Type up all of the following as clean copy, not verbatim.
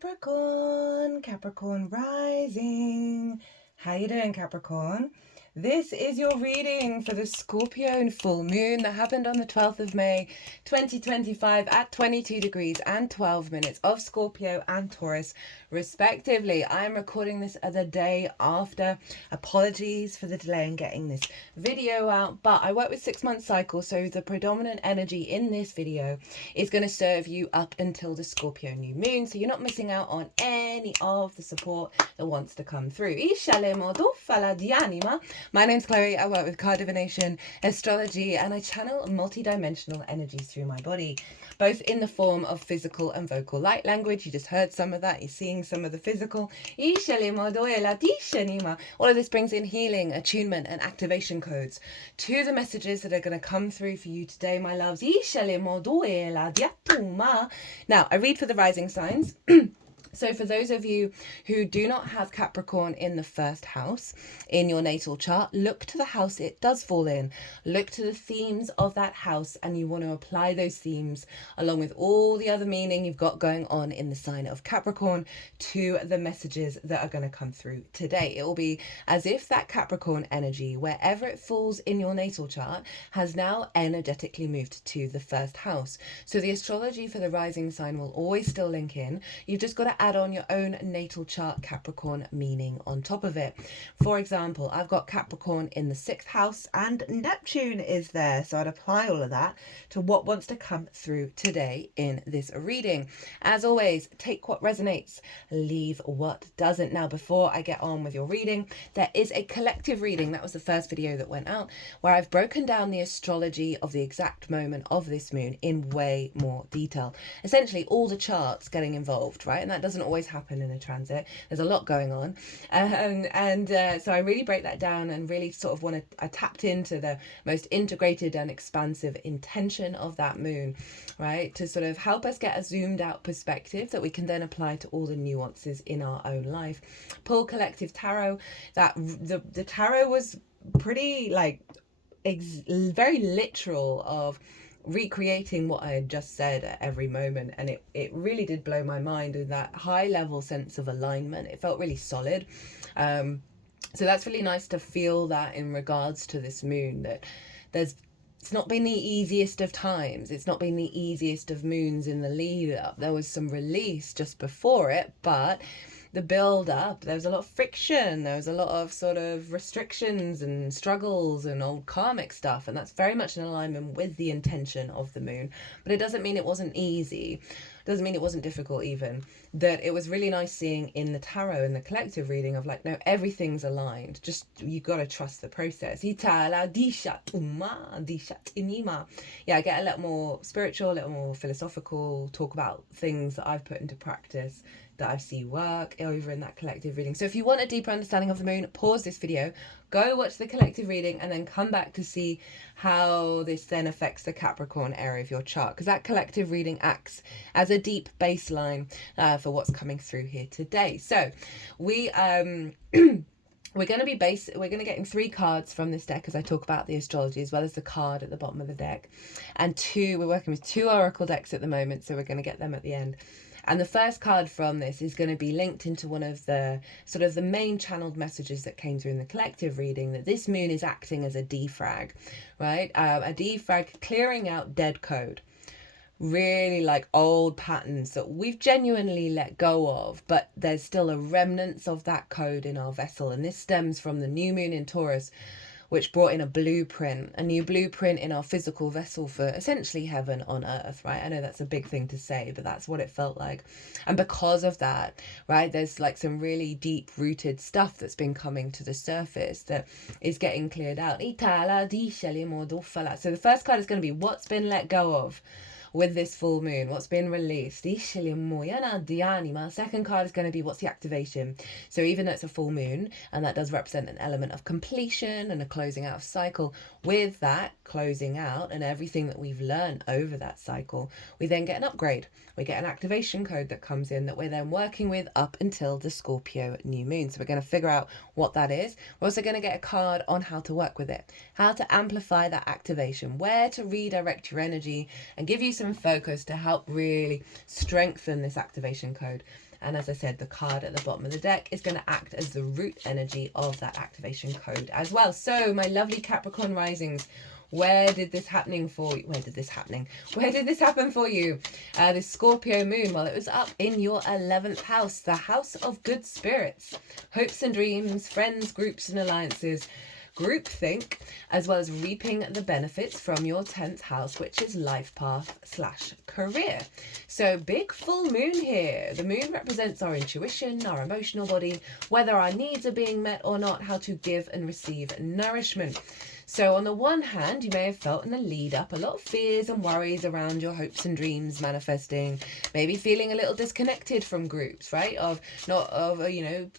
Capricorn rising. How you doing, Capricorn? This is your reading for the Scorpio full moon that happened on the 12th of May 2025 at 22 degrees and 12 minutes of Scorpio and Taurus respectively. I'm recording this the day after. Apologies for the delay in getting this video out, but I work with 6-month cycles, so the predominant energy in this video is going to serve you up until the Scorpio new moon, so you're not missing out on any of the support that wants to come through. My name's Chloe. I work with card divination, astrology, and I channel multi-dimensional energies through my body, both in the form of physical and vocal light language. You just heard some of that. You're seeing some of the physical. All of this brings in healing, attunement, and activation codes to the messages that are going to come through for you today, my loves. Now, I read for the rising signs. So for those of you who do not have Capricorn in the first house in your natal chart, look to the house it does fall in. Look to the themes of that house, and you want to apply those themes along with all the other meaning you've got going on in the sign of Capricorn to the messages that are going to come through today. It will be as if that Capricorn energy, wherever it falls in your natal chart, has now energetically moved to the first house. So the astrology for the rising sign will always still link in. You've just got to add on your own natal chart Capricorn meaning on top of it. For example, I've got Capricorn in the 6th house and Neptune is there, so I'd apply all of that to what wants to come through today in this reading. As always, take what resonates, leave what doesn't. Now, before I get on with your reading, there is a collective reading. That was the first video that went out, where I've broken down the astrology of the exact moment of this moon in way more detail. Essentially all the charts getting involved, right? And that doesn't always happen in a transit. There's a lot going on, so I really break that down and really sort of I tapped into the most integrated and expansive intention of that moon, right, to sort of help us get a zoomed out perspective that we can then apply to all the nuances in our own life. Pull collective tarot. That the tarot was pretty like very literal of recreating what I had just said at every moment, and it really did blow my mind with that high level sense of alignment. It felt really solid, so that's really nice to feel that in regards to this moon, that it's not been the easiest of times, it's not been the easiest of moons in the lead up. There was some release just before it, but the build up, there was a lot of friction, there was a lot of sort of restrictions and struggles and old karmic stuff, and that's very much in alignment with the intention of the moon. But it doesn't mean it wasn't easy, it doesn't mean it wasn't difficult even. That it was really nice seeing in the tarot and the collective reading of like, no, everything's aligned, just you got to trust the process. Yeah, I get a little more spiritual, a little more philosophical, talk about things that I've put into practice that I see work over in that collective reading. So if you want a deeper understanding of the moon, pause this video, go watch the collective reading, and then come back to see how this then affects the Capricorn area of your chart, because that collective reading acts as a deep baseline for what's coming through here today. So we we're going to get in 3 cards from this deck as I talk about the astrology, as well as the card at the bottom of the deck, and we're working with 2 oracle decks at the moment, so we're going to get them at the end. And the first card from this is going to be linked into one of the sort of the main channeled messages that came through in the collective reading, that this moon is acting as a defrag, right? A defrag, clearing out dead code. Really like old patterns that we've genuinely let go of, but there's still a remnants of that code in our vessel. And this stems from the new moon in Taurus, which brought in a new blueprint in our physical vessel for essentially heaven on earth, right? I know that's a big thing to say, but that's what it felt like. And because of that, right, there's like some really deep rooted stuff that's been coming to the surface that is getting cleared out. So the first card is going to be what's been let go of with this full moon, what's been released. Second card is going to be what's the activation. So even though it's a full moon, and that does represent an element of completion and a closing out of cycle, with that closing out and everything that we've learned over that cycle, we then get an upgrade. We get an activation code that comes in that we're then working with up until the Scorpio new moon. So we're going to figure out what that is. We're also going to get a card on how to work with it, how to amplify that activation, where to redirect your energy and give you some some focus to help really strengthen this activation code. And as I said, the card at the bottom of the deck is going to act as the root energy of that activation code as well. So my lovely Capricorn risings, where did this happen for you? This Scorpio moon, well, it was up in your 11th house, the house of good spirits, hopes and dreams, friends, groups and alliances, groupthink, as well as reaping the benefits from your 10th house, which is life path / career. So big full moon here. The moon represents our intuition, our emotional body, whether our needs are being met or not, how to give and receive nourishment. So on the one hand, you may have felt in the lead up a lot of fears and worries around your hopes and dreams manifesting, maybe feeling a little disconnected from groups, right?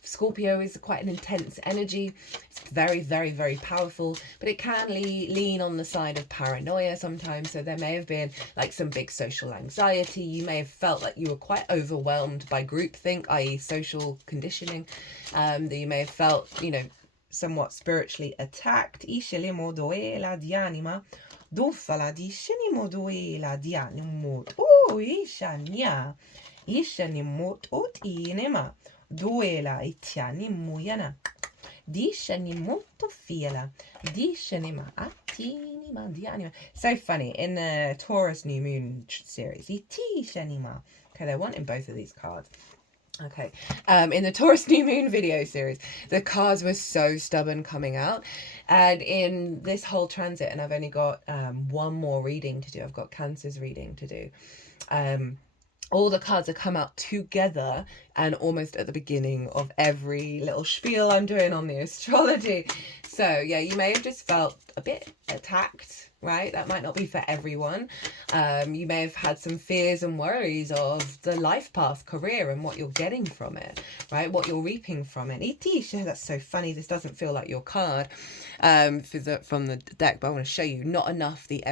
Scorpio is quite an intense energy. It's very, very, very powerful, but it can lean on the side of paranoia sometimes. So there may have been like some big social anxiety. You may have felt like you were quite overwhelmed by groupthink, i.e. social conditioning, that you may have felt, somewhat spiritually attacked. Iscelimo doela di anima, duffala di scenimo doela di animut. Ishania, iscenimut ut inema, duela itianimuyana. Discenimotto fiela, discenima atinima di anima. So funny, in the Taurus New Moon series, itiscenima. Okay, they're wanting both of these cards. Okay, in the Taurus New Moon video series, the cards were so stubborn coming out, and in this whole transit, and I've only got one more reading to do, I've got Cancer's reading to do, all the cards have come out together and almost at the beginning of every little spiel I'm doing on the astrology. So yeah, you may have just felt a bit attacked, right? That might not be for everyone. You may have had some fears and worries of the life path, career, and what you're getting from it, right? What you're reaping from it. Itisha, that's so funny. This doesn't feel like your card from the deck, but I want to show you not enough the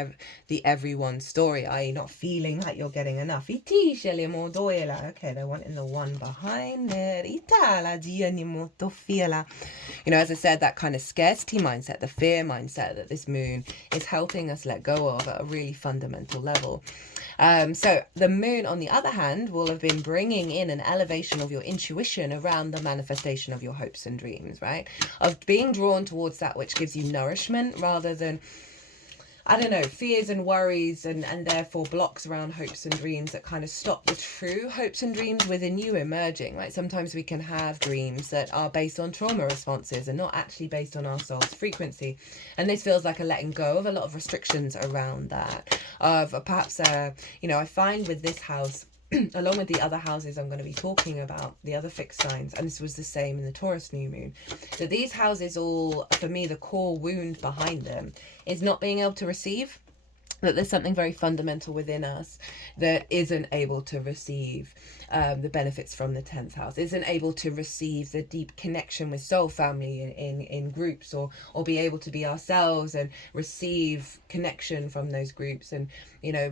everyone story, i.e. not feeling like you're getting enough. Itisha limodoela. Okay, they're wanting the one behind it. Itala dianimoto fiela. As I said, that kind of scarcity mindset, the fear mindset that this moon is helping us let go of at a really fundamental level. So the moon, on the other hand, will have been bringing in an elevation of your intuition around the manifestation of your hopes and dreams, right? Of being drawn towards that which gives you nourishment rather than, fears and worries and therefore blocks around hopes and dreams that kind of stop the true hopes and dreams within you emerging, right? Sometimes we can have dreams that are based on trauma responses and not actually based on our soul's frequency. And this feels like a letting go of a lot of restrictions around that. Of perhaps, I find with this house, along with the other houses I'm going to be talking about, the other fixed signs, and this was the same in the Taurus New Moon, that these houses all, for me, the core wound behind them is not being able to receive, that there's something very fundamental within us that isn't able to receive the benefits from the 10th house, isn't able to receive the deep connection with soul family in groups, or be able to be ourselves and receive connection from those groups and,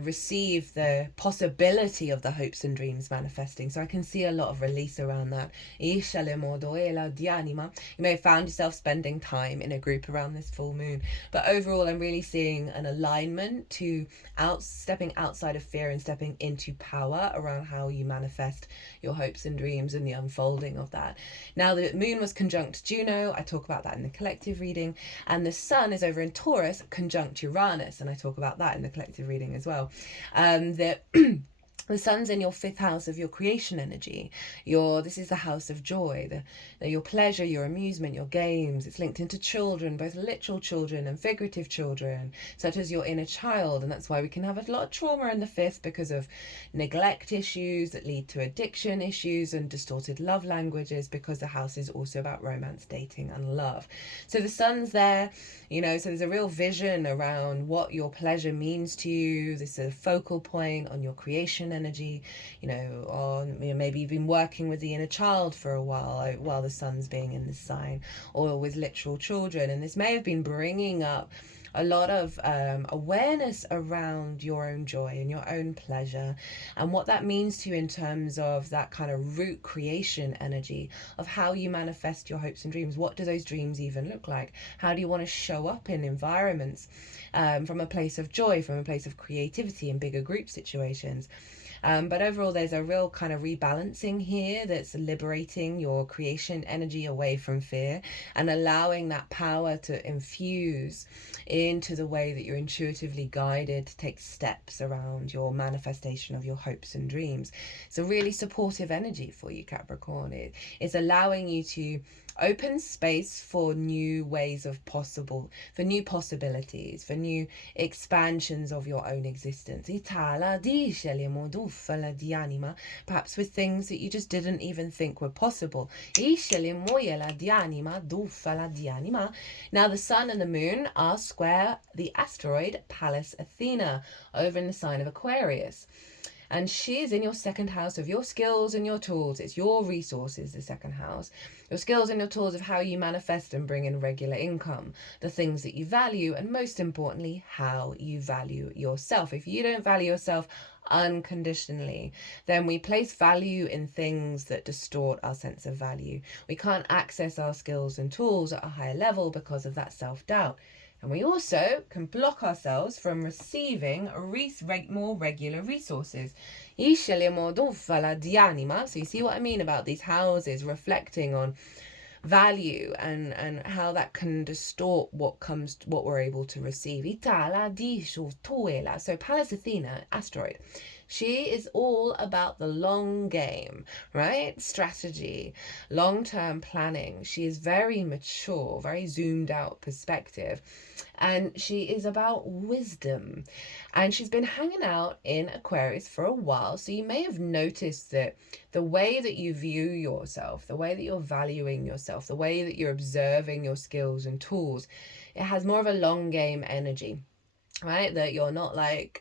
receive the possibility of the hopes and dreams manifesting. So I can see a lot of release around that. You may have found yourself spending time in a group around this full moon, but overall I'm really seeing an alignment to stepping outside of fear and stepping into power around how you manifest your hopes and dreams and the unfolding of that. Now the moon was conjunct Juno, I talk about that in the collective reading, and the sun is over in Taurus conjunct Uranus, and I talk about that in the collective reading as well. The sun's in your 5th house of your creation energy. This is the house of joy, your pleasure, your amusement, your games. It's linked into children, both literal children and figurative children, such as your inner child. And that's why we can have a lot of trauma in the 5th because of neglect issues that lead to addiction issues and distorted love languages, because the house is also about romance, dating and love. So the sun's there, so there's a real vision around what your pleasure means to you. This is a focal point on your creation energy, maybe you've been working with the inner child for a while the sun's being in this sign, or with literal children, and this may have been bringing up a lot of awareness around your own joy and your own pleasure, and what that means to you in terms of that kind of root creation energy of how you manifest your hopes and dreams. What do those dreams even look like? How do you want to show up in environments from a place of joy, from a place of creativity in bigger group situations? But overall, there's a real kind of rebalancing here that's liberating your creation energy away from fear and allowing that power to infuse into the way that you're intuitively guided to take steps around your manifestation of your hopes and dreams. It's a really supportive energy for you, Capricorn. It's allowing you to open space for new ways of possible, for new possibilities, for new expansions of your own existence. Perhaps with things that you just didn't even think were possible. Now the sun and the moon are square the asteroid Pallas Athena over in the sign of Aquarius. And she is in your second house of your skills and your tools. It's your resources, the second house. Your skills and your tools of how you manifest and bring in regular income. The things that you value, and most importantly, how you value yourself. If you don't value yourself unconditionally, then we place value in things that distort our sense of value. We can't access our skills and tools at a higher level because of that self-doubt. And we also can block ourselves from receiving more regular resources. So you see what I mean about these houses reflecting on value and how that can distort what we're able to receive. So Pallas Athena, asteroid, she is all about the long game, right? Strategy, long-term planning. She is very mature, very zoomed out perspective. And she is about wisdom. And she's been hanging out in Aquarius for a while. So you may have noticed that the way that you view yourself, the way that you're valuing yourself, the way that you're observing your skills and tools, it has more of a long game energy, right? That you're not like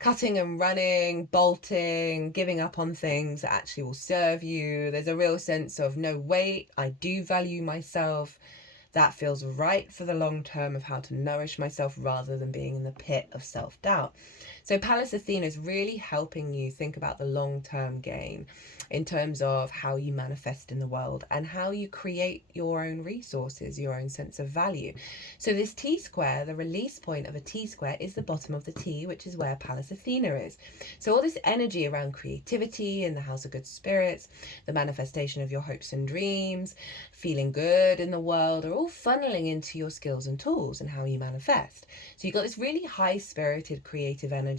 cutting and running, bolting, giving up on things that actually will serve you. There's a real sense of, no, wait, I do value myself. That feels right for the long term of how to nourish myself rather than being in the pit of self-doubt. So Pallas Athena is really helping you think about the long-term gain in terms of how you manifest in the world and how you create your own resources, your own sense of value. So this T-square, the release point of a T-square, is the bottom of the T, which is where Pallas Athena is. So all this energy around creativity in the house of good spirits, the manifestation of your hopes and dreams, feeling good in the world, are all funneling into your skills and tools and how you manifest. So you've got this really high-spirited creative energy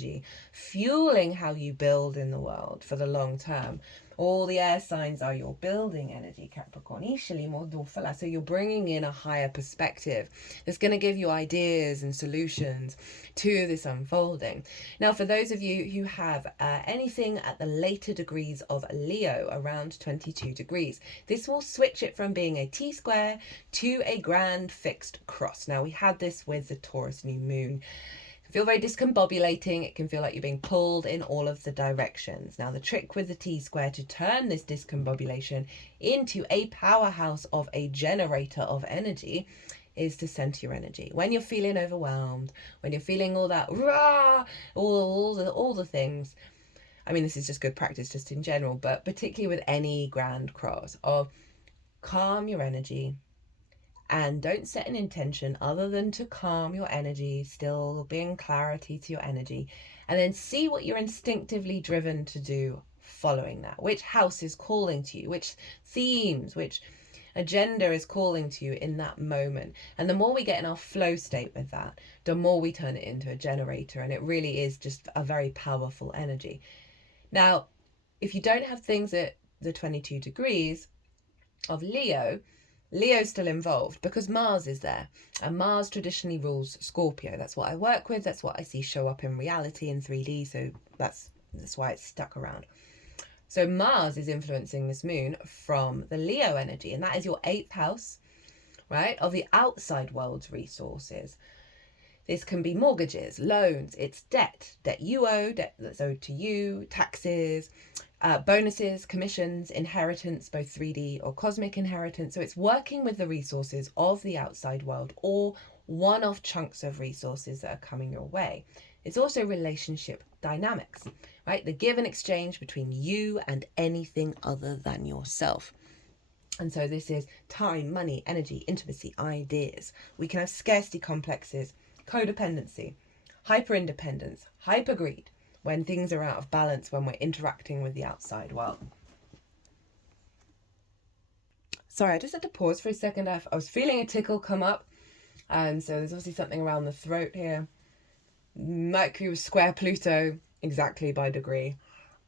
fueling how you build in the world for the long term. All the air signs are your building energy, Capricorn. So you're bringing in a higher perspective that's going to give you ideas and solutions to this unfolding. Now, for those of you who have anything at the later degrees of Leo, around 22 degrees, this will switch it from being a T-square to a grand fixed cross. Now, we had this with the Taurus new moon. Feel very discombobulating. It can feel like you're being pulled in all of the directions. Now, the trick with the T-square to turn this discombobulation into a powerhouse of a generator of energy is to center your energy. When you're feeling overwhelmed, when you're feeling all that rah, all the things. I mean, this is just good practice just in general, but particularly with any grand cross, of calm your energy. And don't set an intention other than to calm your energy, still bring clarity to your energy, and then see what you're instinctively driven to do following that. Which house is calling to you? Which themes, which agenda is calling to you in that moment? And the more we get in our flow state with that, the more we turn it into a generator, and it really is just a very powerful energy. Now, if you don't have things at the 22 degrees of Leo's still involved because Mars is there, and Mars traditionally rules Scorpio. That's what I work with. That's what I see show up in reality in 3D. So that's why it's stuck around. So Mars is influencing this moon from the Leo energy, and that is your 8th house, right, of the outside world's resources. This can be mortgages, loans, it's debt you owe, debt that's owed to you, taxes, bonuses, commissions, inheritance, both 3D or cosmic inheritance. So it's working with the resources of the outside world or one-off chunks of resources that are coming your way. It's also relationship dynamics, right? The give and exchange between you and anything other than yourself. And so this is time, money, energy, intimacy, ideas. We can have scarcity complexes, codependency, hyper-independence, hyper-greed, when things are out of balance, when we're interacting with the outside world. Sorry, I just had to pause for a second. I was feeling a tickle come up. And so there's obviously something around the throat here. Mercury was square Pluto exactly by degree.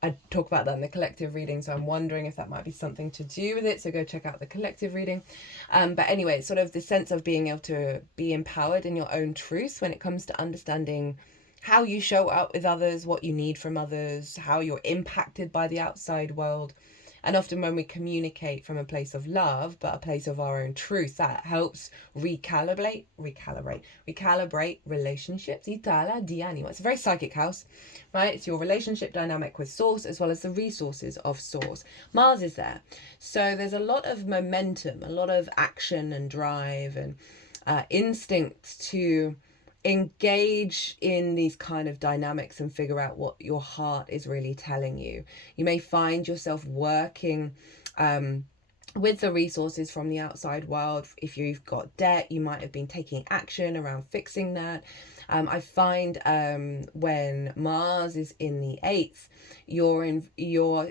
I talk about that in the collective reading, so I'm wondering if that might be something to do with it. So go check out the collective reading. But anyway, sort of the sense of being able to be empowered in your own truth when it comes to understanding how you show up with others, what you need from others, how you're impacted by the outside world. And often when we communicate from a place of love, but a place of our own truth, that helps recalibrate relationships. It's a very psychic house, right? It's your relationship dynamic with source as well as the resources of source. Mars is there. So there's a lot of momentum, a lot of action and drive and instinct to engage in these kind of dynamics and figure out what your heart is really telling you. You may find yourself working with the resources from the outside world. If you've got debt, you might have been taking action around fixing that. I find when Mars is in the 8th, you're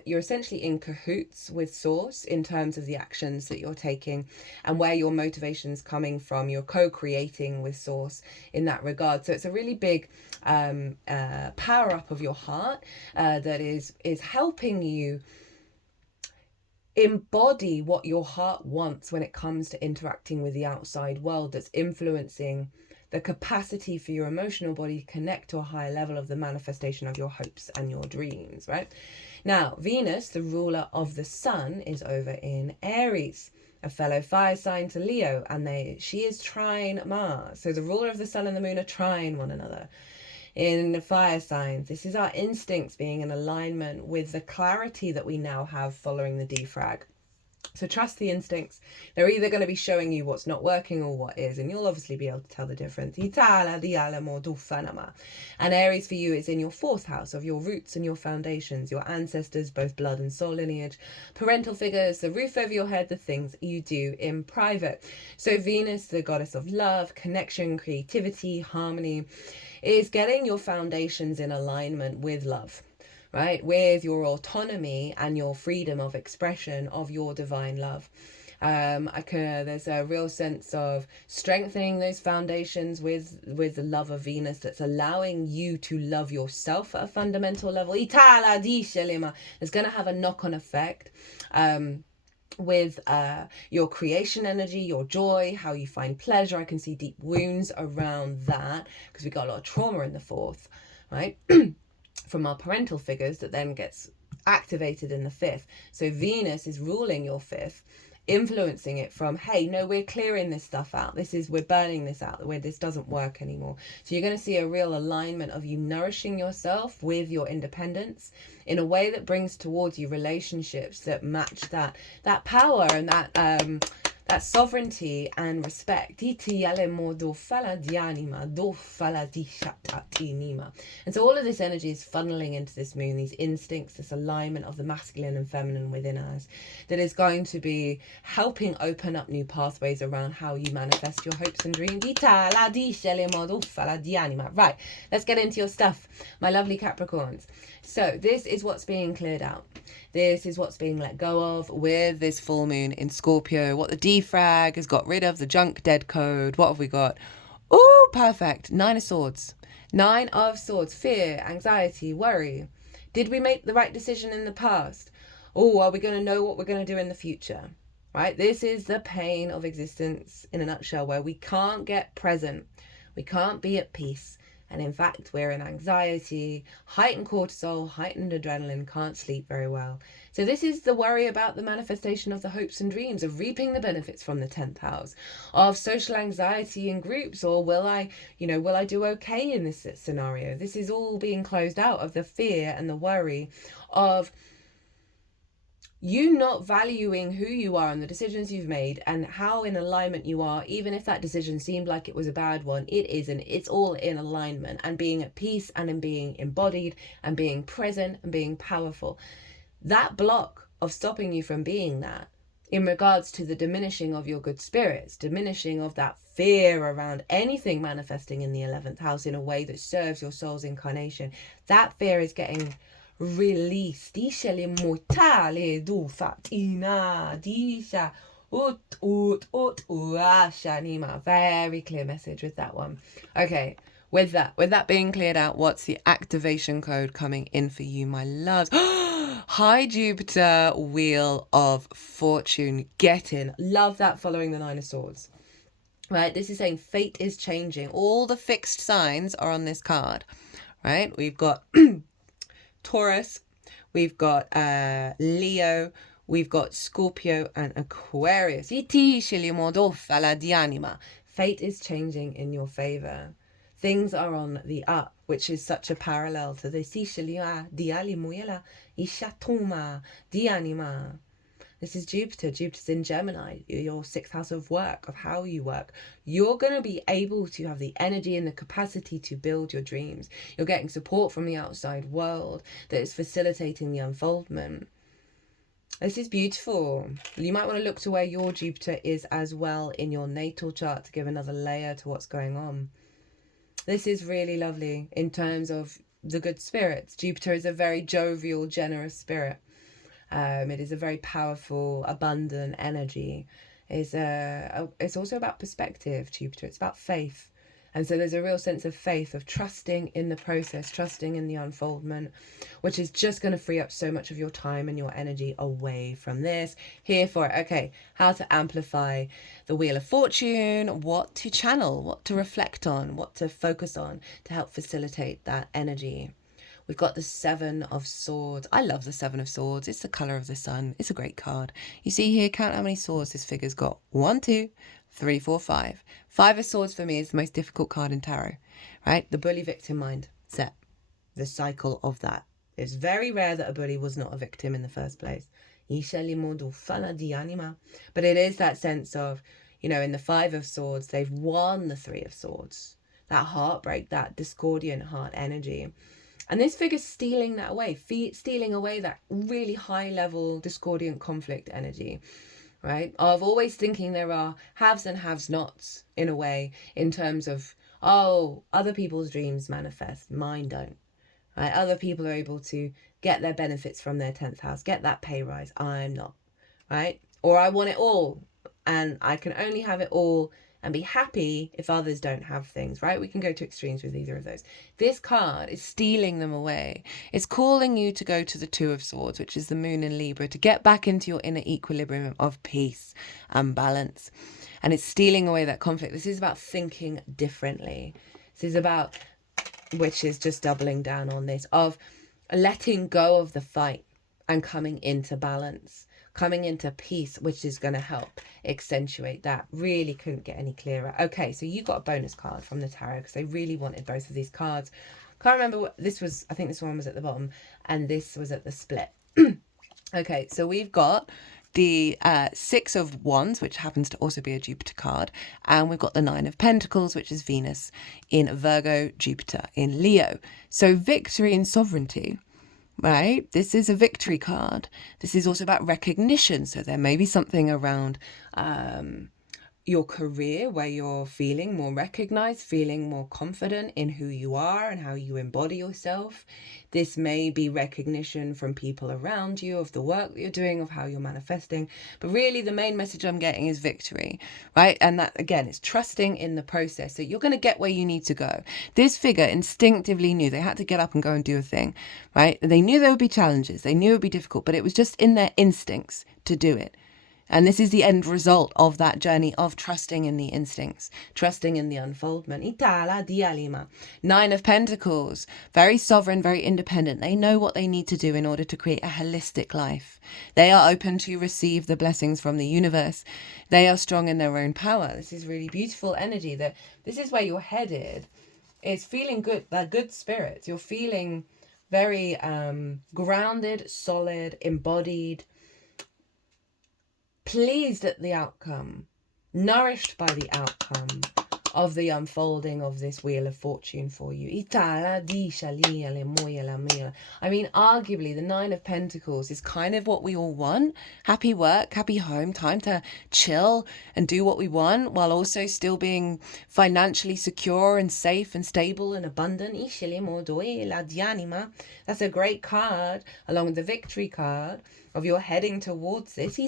essentially in cahoots with source in terms of the actions that you're taking and where your motivation's coming from. You're co-creating with source in that regard. So it's a really big power up of your heart that is helping you embody what your heart wants when it comes to interacting with the outside world, that's influencing the capacity for your emotional body to connect to a higher level of the manifestation of your hopes and your dreams, right? Now, Venus, the ruler of the sun, is over in Aries, a fellow fire sign to Leo, and she is trine Mars. So the ruler of the sun and the moon are trine one another. In the fire signs, this is our instincts being in alignment with the clarity that we now have following the defrag. So trust the instincts. They're either going to be showing you what's not working or what is, and you'll obviously be able to tell the difference. And Aries for you is in your 4th house of your roots and your foundations, your ancestors, both blood and soul lineage, parental figures, the roof over your head, the things you do in private. So Venus, the goddess of love, connection, creativity, harmony, is getting your foundations in alignment with love, right? With your autonomy and your freedom of expression of your divine love. There's a real sense of strengthening those foundations with the love of Venus that's allowing you to love yourself at a fundamental level. It's going to have a knock-on effect with your creation energy, your joy, how you find pleasure. I can see deep wounds around that because we got a lot of trauma in the 4th, right? From our parental figures that then gets activated in the 5th. So Venus is ruling your 5th, influencing it from, hey, no, we're clearing this stuff out. We're burning this out, where this doesn't work anymore. So you're going to see a real alignment of you nourishing yourself with your independence in a way that brings towards you relationships that match that power and that sovereignty and respect. And so all of this energy is funneling into this moon, these instincts, this alignment of the masculine and feminine within us, that is going to be helping open up new pathways around how you manifest your hopes and dreams. Right, let's get into your stuff, my lovely Capricorns. So this is what's being cleared out. This is what's being let go of with this full moon in Scorpio. What the defrag has got rid of, the junk dead code. What have we got? Oh, perfect. 9 of Swords. 9 of Swords. Fear, anxiety, worry. Did we make the right decision in the past? Oh, are we going to know what we're going to do in the future? Right? This is the pain of existence in a nutshell, where we can't get present. We can't be at peace. And in fact, we're in anxiety, heightened cortisol, heightened adrenaline, can't sleep very well. So this is the worry about the manifestation of the hopes and dreams, of reaping the benefits from the 10th house, of social anxiety in groups, or will I do okay in this scenario? This is all being closed out of the fear and the worry of you not valuing who you are and the decisions you've made and how in alignment you are, even if that decision seemed like it was a bad one, it isn't. It's all in alignment, and being at peace and in being embodied and being present and being powerful. That block of stopping you from being that, in regards to the diminishing of your good spirits, diminishing of that fear around anything manifesting in the 11th house in a way that serves your soul's incarnation, that fear is getting released. Very clear message with that one. Okay, with that being cleared out, what's the activation code coming in for you, my loves? High Jupiter, Wheel of Fortune. Get in. Love that, following the Nine of Swords. Right, this is saying fate is changing. All the fixed signs are on this card. Right, we've got Taurus, we've got Leo, we've got Scorpio and Aquarius. Fate is changing in your favor. Things are on the up, which is such a parallel to the This is Jupiter. Jupiter's in Gemini, your 6th house of work, of how you work. You're going to be able to have the energy and the capacity to build your dreams. You're getting support from the outside world that is facilitating the unfoldment. This is beautiful. You might want to look to where your Jupiter is as well in your natal chart to give another layer to what's going on. This is really lovely in terms of the good spirits. Jupiter is a very jovial, generous spirit. It is a very powerful, abundant energy. It's also about perspective, Jupiter. It's about faith. And so there's a real sense of faith, of trusting in the process, trusting in the unfoldment, which is just going to free up so much of your time and your energy away from this. Here for it. Okay, how to amplify the Wheel of Fortune, what to channel, what to reflect on, what to focus on to help facilitate that energy. We've got the 7 of Swords. I love the 7 of Swords. It's the colour of the sun. It's a great card. You see here, count how many swords this figure's got. 1, 2, 3, 4, 5. 5 of Swords for me is the most difficult card in tarot, right? The bully victim mind set. The cycle of that. It's very rare that a bully was not a victim in the first place. But it is that sense of, you know, in the 5 of Swords, they've won the 3 of Swords. That heartbreak, that discordian heart energy. And this figure's stealing that away, stealing away that really high-level discordant conflict energy, right? Of always thinking there are haves and have-nots in a way, in terms of, oh, other people's dreams manifest, mine don't, right? Other people are able to get their benefits from their 10th house, get that pay rise, I'm not, right? Or I want it all, and I can only have it all and be happy if others don't have things, right? We can go to extremes with either of those. This card is stealing them away. It's calling you to go to the 2 of Swords, which is the moon in Libra, to get back into your inner equilibrium of peace and balance. And it's stealing away that conflict. This is about thinking differently. This is about, which is just doubling down on this, of letting go of the fight and coming into balance. Coming into peace, which is going to help accentuate that. Really couldn't get any clearer. Okay, so you got a bonus card from the tarot because they really wanted both of these cards. Can't remember what this was. I think this one was at the bottom and this was at the split. Okay, so we've got the 6 of Wands, which happens to also be a Jupiter card, and we've got the 9 of Pentacles, which is Venus in Virgo, Jupiter in Leo. So victory and sovereignty. Right, this is a victory card. This is also about recognition. So there may be something around your career where you're feeling more recognized, feeling more confident in who you are and how you embody yourself. This may be recognition from people around you of the work that you're doing, of how you're manifesting. But really the main message I'm getting is victory, right? And that, again, it's trusting in the process that you're going to get where you need to go. This figure instinctively knew they had to get up and go and do a thing, right? They knew there would be challenges. They knew it would be difficult, but it was just in their instincts to do it. And this is the end result of that journey of trusting in the instincts, trusting in the unfoldment. 9 of Pentacles, very sovereign, very independent. They know what they need to do in order to create a holistic life. They are open to receive the blessings from the universe. They are strong in their own power. This is really beautiful energy. That this is where you're headed. It's feeling good, that good spirits. You're feeling very grounded, solid, embodied. pleased at the outcome, nourished by the outcome of the unfolding of this Wheel of Fortune for you. I mean, arguably, the Nine of Pentacles is kind of what we all want. Happy work, happy home, time to chill and do what we want while also still being financially secure and safe and stable and abundant. That's a great card, along with the Victory card of you're heading towards this.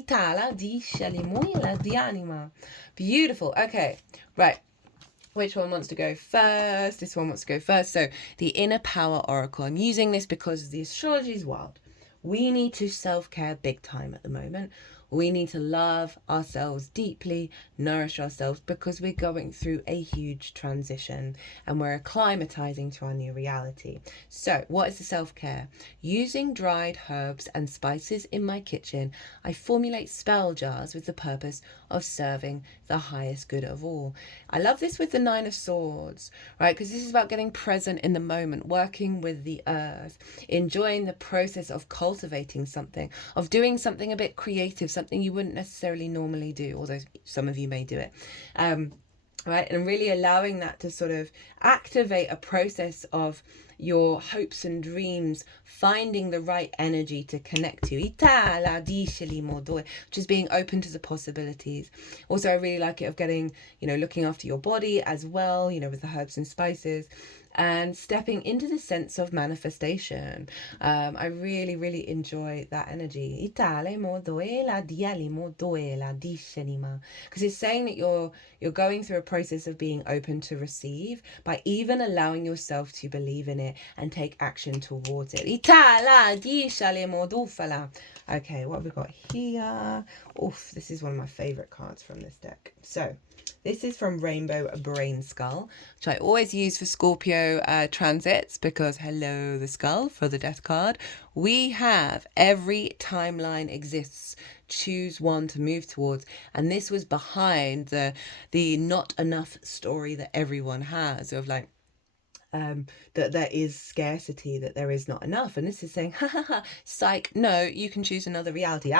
Beautiful. Okay, right. Which one wants to go first? This one wants to go first. So the Inner Power Oracle. I'm using this because the astrology is wild. We need to self-care big time at the moment. We need to love ourselves deeply, nourish ourselves, because we're going through a huge transition and we're acclimatizing to our new reality. So what is the self-care? Using dried herbs and spices in my kitchen, I formulate spell jars with the purpose of serving the highest good of all. I love this with the Nine of Swords, right? Because this is about getting present in the moment, working with the earth, enjoying the process of cultivating something, of doing something a bit creative, something you wouldn't necessarily normally do, although some of you may do it. Right? And really allowing that to sort of activate a process of your hopes and dreams, finding the right energy to connect to, which is being open to the possibilities. Also, I really like it of getting, looking after your body as well, with the herbs and spices, and stepping into the sense of manifestation. I really, really enjoy that energy. Because it's saying that you're going through a process of being open to receive by even allowing yourself to believe in it and take action towards it. Okay, what have we got here? Oof, this is one of my favorite cards from this deck. So this is from Rainbow Brainskull, which I always use for Scorpio transits, because hello, the skull for the death card. We have every timeline exists. Choose one to move towards. And this was behind the not enough story that everyone has of like, that there is scarcity, that there is not enough. And this is saying, psych, no, you can choose another reality.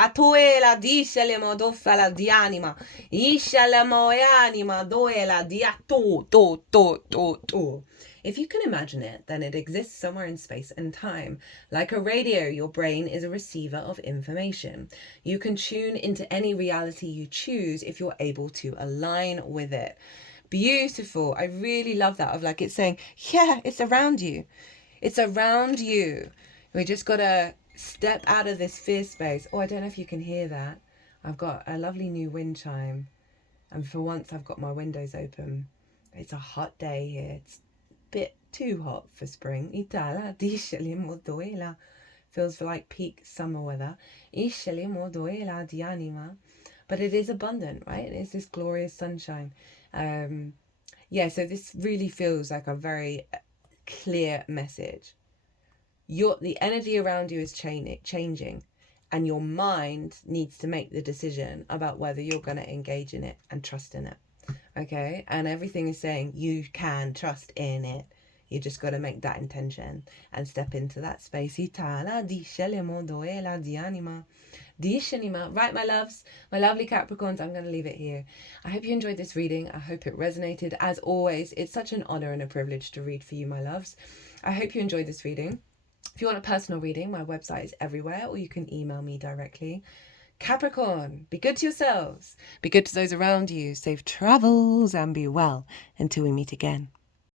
If you can imagine it, then it exists somewhere in space and time. Like a radio, your brain is a receiver of information. You can tune into any reality you choose if you're able to align with it. Beautiful. I really love that, of like, it's saying, yeah, it's around you. It's around you. We just got to step out of this fear space. Oh, I don't know if you can hear that. I've got a lovely new wind chime. And for once, I've got my windows open. It's a hot day here. It's a bit too hot for spring. Feels like peak summer weather. But it is abundant, right? It's this glorious sunshine. So this really feels like a very clear message. The energy around you is changing, and your mind needs to make the decision about whether you're going to engage in it and trust in it. Okay, and everything is saying you can trust in it. You just got to make that intention and step into that space. Right, my loves, my lovely Capricorns, I'm going to leave it here. I hope you enjoyed this reading. I hope it resonated. As always, it's such an honor and a privilege to read for you, my loves. I hope you enjoyed this reading. If you want a personal reading, my website is everywhere, or you can email me directly. Capricorn, be good to yourselves. Be good to those around you. Safe travels and be well until we meet again.